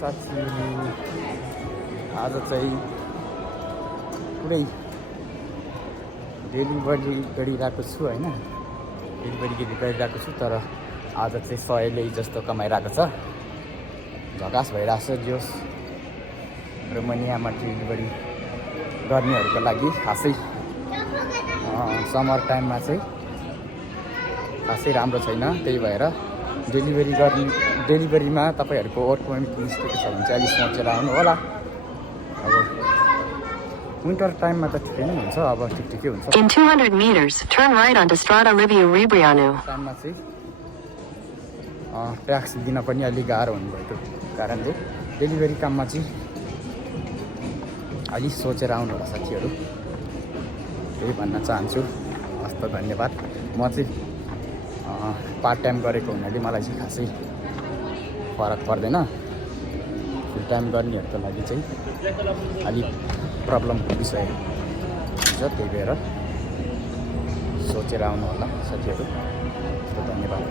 साथीहरू आज चाहिँ पुरै डेलिभरी गरिरहेको छु होइन, डेलिभरी गरिरहेको छु। तर आज चाहिँ 100 जस्तो कमाइरहेको छ, झकास भइरहेको छ जोस। र मैले यहाँमा डेलिभरी गर्नेहरूको लागि खासै समर टाइममा चाहिँ खासै राम्रो छैन। त्यही भएर डेलिभरीमा तपाईँहरूको वर्क पर्मिट निस्केको छ भने चाहिँ अलिक सोचेर आउनु होला। अब विन्टर टाइममा त ठिकै नै हुन्छ, अब ठिकै हुन्छ। In 200 meters, turn right onto Strada Livia Ribrianu. टाइममा चाहिँ ट्याक्स दिन पनि अलिक गाह्रो हुनुभएको कारणले डेलिभरी काममा चाहिँ अलिक सोचेर आउनु होला साथीहरू, त्यही भन्न चाहन्छु। हस्त धन्यवाद। म चाहिँ पार्ट टाइम गरेको हुनाले मलाई चाहिँ खासै फरक पर्दैन। फुल टाइम गर्नेहरूको लागि चाहिँ अलिक प्रब्लमको विषय हुन्छ, त्यही भएर सोचेर आउनु होला साथीहरू। हस्त धन्यवाद।